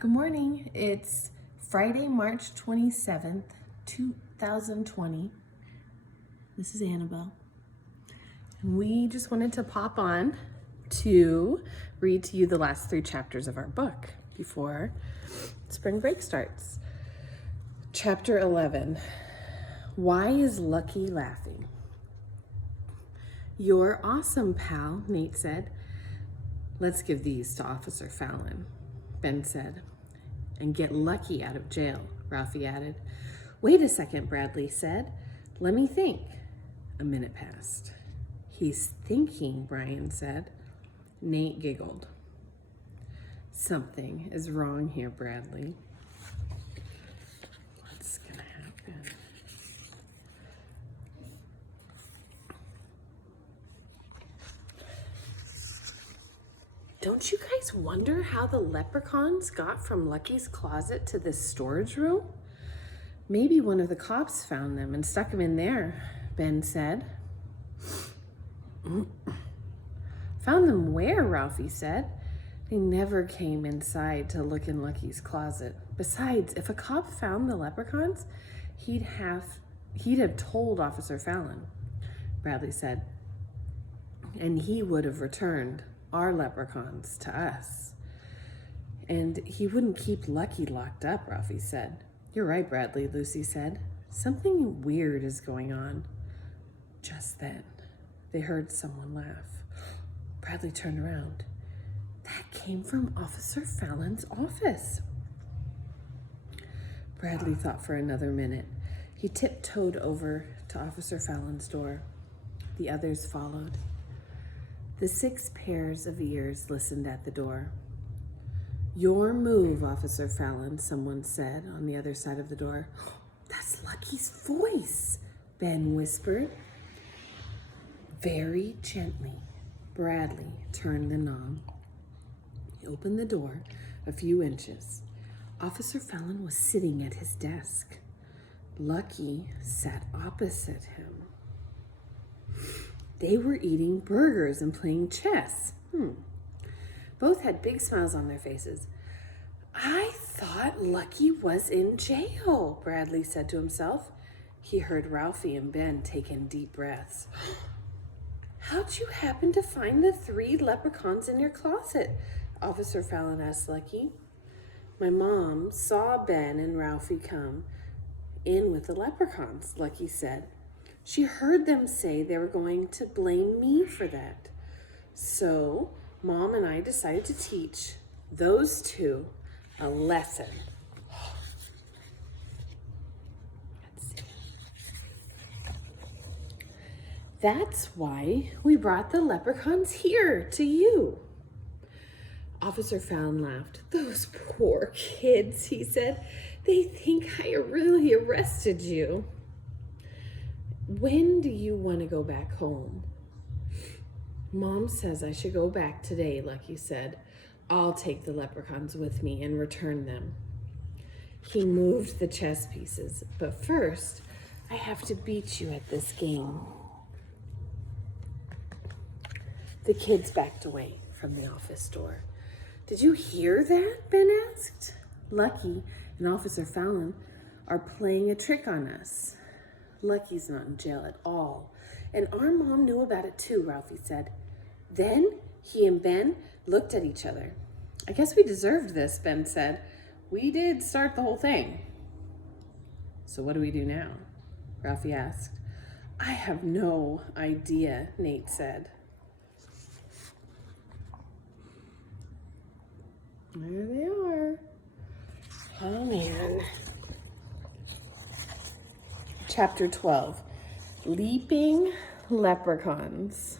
Good morning. It's Friday, March 27th, 2020. This is Annabelle. And we just wanted to pop on to read to you the last 3 chapters of our book before spring break starts. Chapter 11. Why is Lucky laughing? You're awesome, pal, Nate said. Let's give these to Officer Fallon, Ben said. And get Lucky out of jail, Ralphie added. Wait a second, Bradley said. Let me think. A minute passed. He's thinking, Brian said. Nate giggled. Something is wrong here, Bradley. What's gonna happen? Don't you guys wonder how the leprechauns got from Lucky's closet to this storage room? Maybe one of the cops found them and stuck them in there, Ben said. Found them where? Ralphie said. They never came inside to look in Lucky's closet. Besides, if a cop found the leprechauns, he'd have told Officer Fallon, Bradley said. And he would have returned our leprechauns to us. And he wouldn't keep Lucky locked up, Ralphie said. You're right, Bradley, Lucy said. Something weird is going on. Just then, they heard someone laugh. Bradley turned around. That came from Officer Fallon's office. Bradley thought for another minute. He tiptoed over to Officer Fallon's door. The others followed. The 6 pairs of ears listened at the door. Your move, Officer Fallon, someone said on the other side of the door. That's Lucky's voice, Ben whispered. Very gently, Bradley turned the knob. He opened the door a few inches. Officer Fallon was sitting at his desk. Lucky sat opposite him. They were eating burgers and playing chess. Both had big smiles on their faces. I thought Lucky was in jail, Bradley said to himself. He heard Ralphie and Ben take in deep breaths. How'd you happen to find the 3 leprechauns in your closet? Officer Fallon asked Lucky. My mom saw Ben and Ralphie come in with the leprechauns, Lucky said. She heard them say they were going to blame me for that. So, Mom and I decided to teach those 2 a lesson. Let's see. That's why we brought the leprechauns here to you. Officer Fallon laughed. Those poor kids, he said. They think I really arrested you. When do you want to go back home? Mom says I should go back today, Lucky said. I'll take the leprechauns with me and return them. He moved the chess pieces, but first, I have to beat you at this game. The kids backed away from the office door. Did you hear that? Ben asked. Lucky and Officer Fallon are playing a trick on us. Lucky's not in jail at all. And our mom knew about it too, Ralphie said. Then he and Ben looked at each other. I guess we deserved this, Ben said. We did start the whole thing. So what do we do now? Ralphie asked. I have no idea, Nate said. There they are. Oh, man. Chapter 12, Leaping Leprechauns.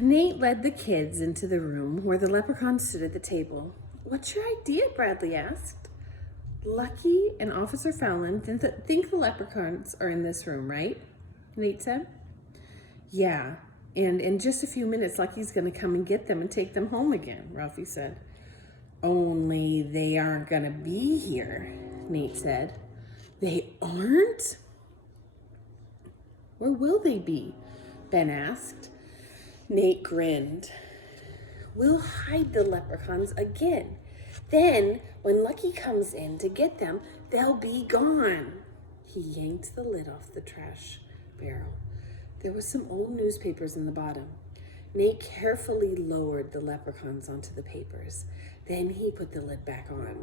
Nate led the kids into the room where the leprechauns stood at the table. What's your idea? Bradley asked. Lucky and Officer Fallon think the leprechauns are in this room, right? Nate said. Yeah, and in just a few minutes, Lucky's going to come and get them and take them home again, Ralphie said. Only they aren't going to be here, Nate said. They aren't? Where will they be? Ben asked. Nate grinned. we'll hide the leprechauns again. Then, when Lucky comes in to get them, they'll be gone. He yanked the lid off the trash barrel. There was some old newspapers in the bottom. Nate carefully lowered the leprechauns onto the papers. Then he put the lid back on.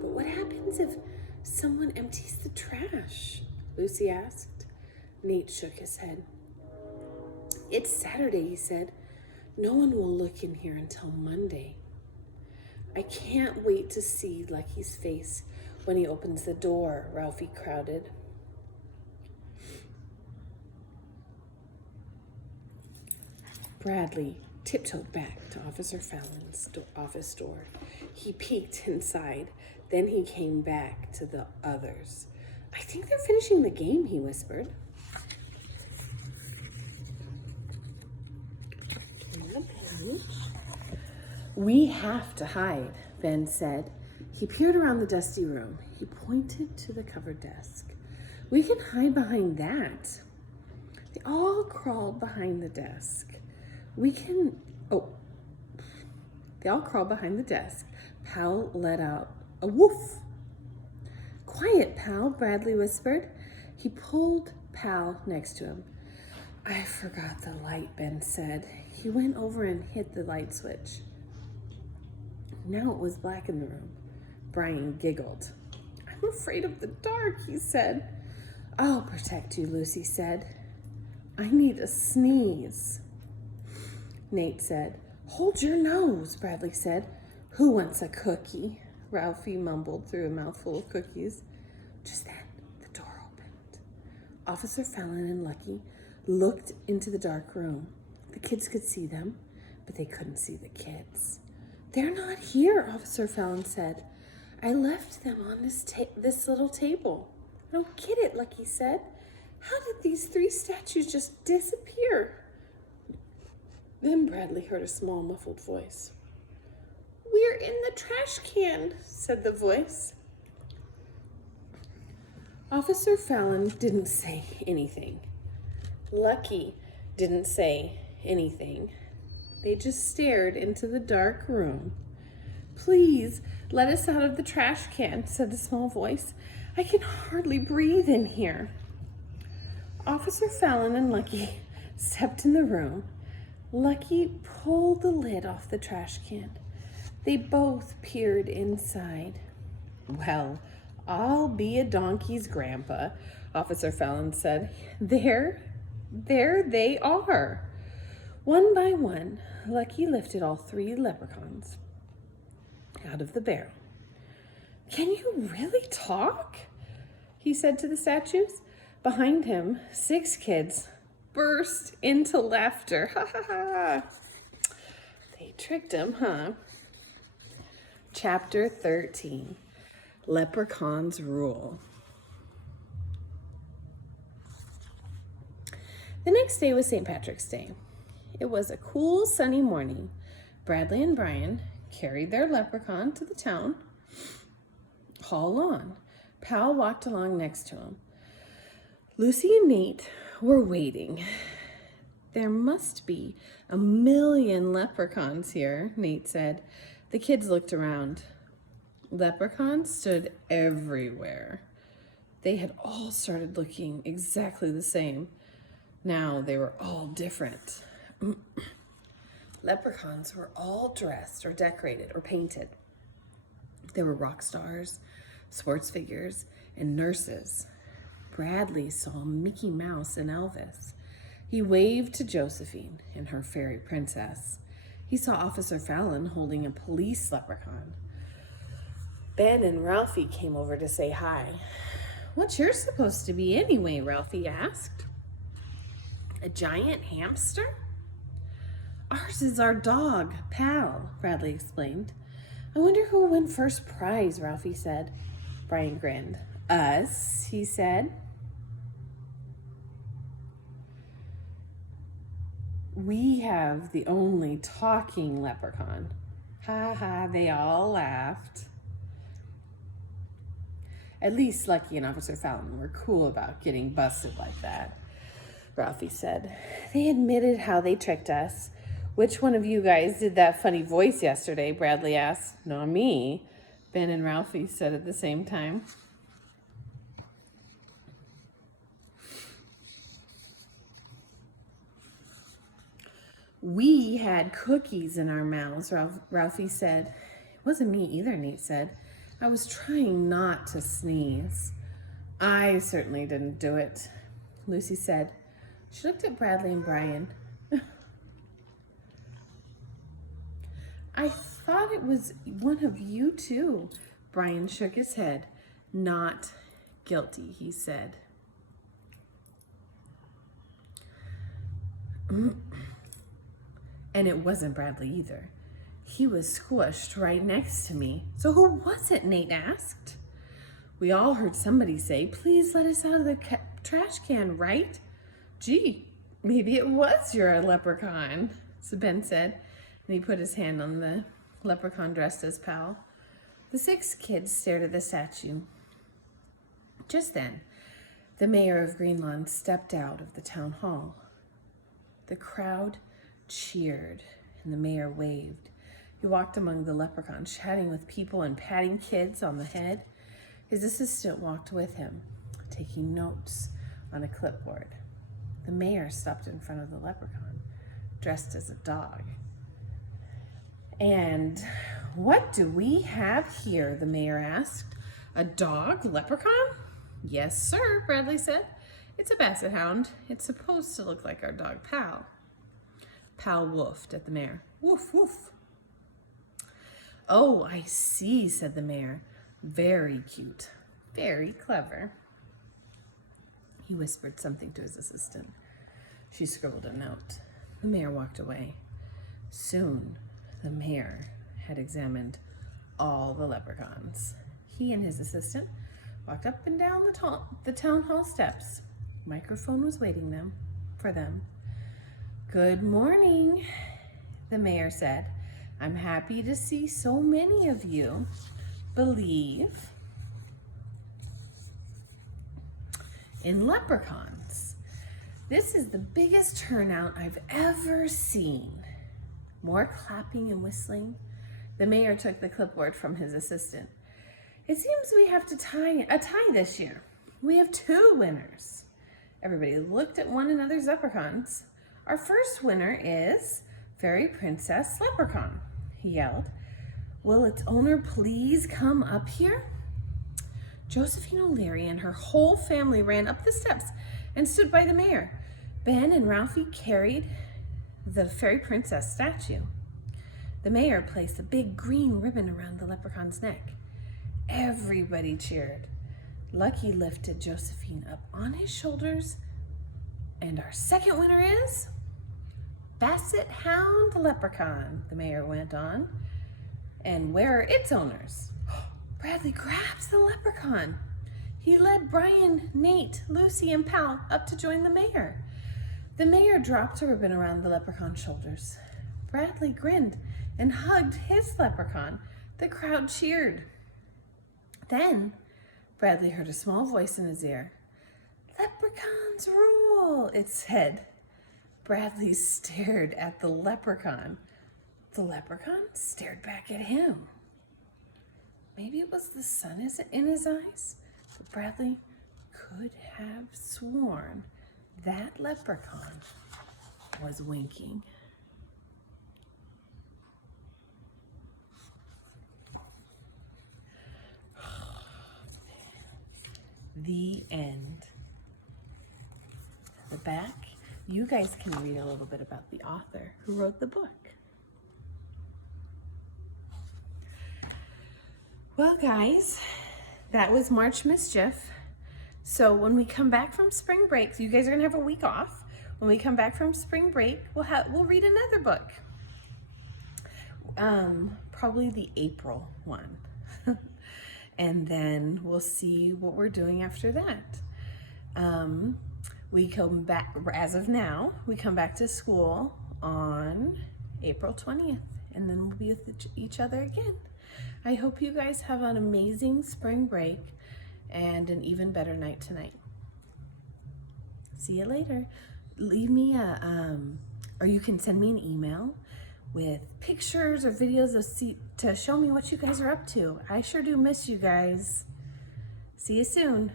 But what happens if someone empties the trash? Lucy asked. Nate shook his head. It's Saturday, he said. No one will look in here until Monday. I can't wait to see Lucky's face when he opens the door, Ralphie crowded. Bradley tiptoed back to Officer Fallon's office door. He peeked inside. Then he came back to the others. I think they're finishing the game, he whispered. We have to hide, Ben said. He peered around the dusty room. He pointed to the covered desk. We can hide behind that. They all crawled behind the desk. They all crawled behind the desk. Pal let out a woof. Quiet, Pal, Bradley whispered. He pulled Pal next to him. I forgot the light, Ben said. He went over and hit the light switch. Now it was black in the room. Brian giggled. I'm afraid of the dark, he said. I'll protect you, Lucy said. I need a sneeze. Nate said. Hold your nose, Bradley said. Who wants a cookie? Ralphie mumbled through a mouthful of cookies. Just then, the door opened. Officer Fallon and Lucky looked into the dark room. The kids could see them, but they couldn't see the kids. They're not here, Officer Fallon said. I left them on this little table. I don't get it, Lucky said. How did these 3 statues just disappear? Then Bradley heard a small, muffled voice. We're in the trash can, said the voice. Officer Fallon didn't say anything. Lucky didn't say anything. They just stared into the dark room. Please, let us out of the trash can, said the small voice. I can hardly breathe in here. Officer Fallon and Lucky stepped in the room. Lucky pulled the lid off the trash can. They both peered inside. Well, I'll be a donkey's grandpa, Officer Fallon said. There they are. One by one, Lucky lifted all 3 leprechauns out of the barrel. Can you really talk? He said to the statues. Behind him, 6 kids burst into laughter. Ha ha ha. They tricked him, huh? Chapter 13. Leprechauns Rule. The next day was St. Patrick's Day. It was a cool, sunny morning. Bradley and Brian carried their leprechaun to the town hall lawn. Pal walked along next to him. Lucy and Nate were waiting. There must be 1,000,000 leprechauns here, Nate said. The kids looked around. Leprechauns stood everywhere. They had all started looking exactly the same. Now they were all different. Leprechauns were all dressed or decorated or painted. There were rock stars, sports figures, and nurses. Bradley saw Mickey Mouse and Elvis. He waved to Josephine and her fairy princess. He saw Officer Fallon holding a police leprechaun. Ben and Ralphie came over to say hi. What's yours supposed to be anyway? Ralphie asked. A giant hamster? Ours is our dog, Pal, Bradley explained. I wonder who will win first prize, Ralphie said. Brian grinned. Us, he said. We have the only talking leprechaun. Ha ha, they all laughed. At least Lucky and Officer Fallon were cool about getting busted like that, Ralphie said. They admitted how they tricked us. Which one of you guys did that funny voice yesterday? Bradley asked. Not me, Ben and Ralphie said at the same time. We had cookies in our mouths, Ralphie said. It wasn't me either, Nate said. I was trying not to sneeze. I certainly didn't do it, Lucy said. She looked at Bradley and Brian. I thought it was one of you two. Brian shook his head. Not guilty, he said. And it wasn't Bradley either. He was squished right next to me. So who was it? Nate asked. We all heard somebody say, please let us out of the trash can, right? Gee, maybe it was your leprechaun, so Ben said. And he put his hand on the leprechaun dressed as Pal. The 6 kids stared at the statue. Just then, the mayor of Greenlawn stepped out of the town hall. The crowd cheered, and the mayor waved. He walked among the leprechauns, chatting with people and patting kids on the head. His assistant walked with him, taking notes on a clipboard. The mayor stopped in front of the leprechaun, dressed as a dog. And what do we have here? The mayor asked. A dog leprechaun? Yes, sir, Bradley said. It's a basset hound. It's supposed to look like our dog, Pal. Pal woofed at the mayor. Woof, woof. Oh, I see, said the mayor. Very cute. Very clever. He whispered something to his assistant. She scribbled a note. The mayor walked away. Soon, the mayor had examined all the leprechauns. He and his assistant walked up and down the town hall steps. Microphone was waiting for them. Good morning, the mayor said. I'm happy to see so many of you believe in leprechauns. This is the biggest turnout I've ever seen. More clapping and whistling. The mayor took the clipboard from his assistant. It seems we have to tie this year. We have 2 winners. Everybody looked at one another's leprechauns. Our first winner is Fairy Princess Leprechaun, he yelled. Will its owner please come up here? Josephine O'Leary and her whole family ran up the steps and stood by the mayor. Ben and Ralphie carried the Fairy Princess statue. The mayor placed a big green ribbon around the leprechaun's neck. Everybody cheered. Lucky lifted Josephine up on his shoulders. And our second winner is Basset Hound Leprechaun, the mayor went on. And where are its owners? Bradley grabs the leprechaun. He led Brian, Nate, Lucy, and Pal up to join the mayor. The mayor dropped a ribbon around the leprechaun's shoulders. Bradley grinned and hugged his leprechaun. The crowd cheered. Then Bradley heard a small voice in his ear. Leprechauns rule, it said. Bradley stared at the leprechaun. The leprechaun stared back at him. Maybe it was the sun in his eyes, but Bradley could have sworn that leprechaun was winking. The end. The back, you guys can read a little bit about the author who wrote the book. Well, guys, that was March Mischief. So when we come back from spring break, so you guys are gonna have a week off. When we come back from spring break, we'll read another book. Probably the April one. And then we'll see what we're doing after that. We come back, as of now, we come back to school on April 20th, and then we'll be with each other again. I hope you guys have an amazing spring break and an even better night tonight. See you later. Leave me or you can send me an email with pictures or videos to show me what you guys are up to. I sure do miss you guys. See you soon.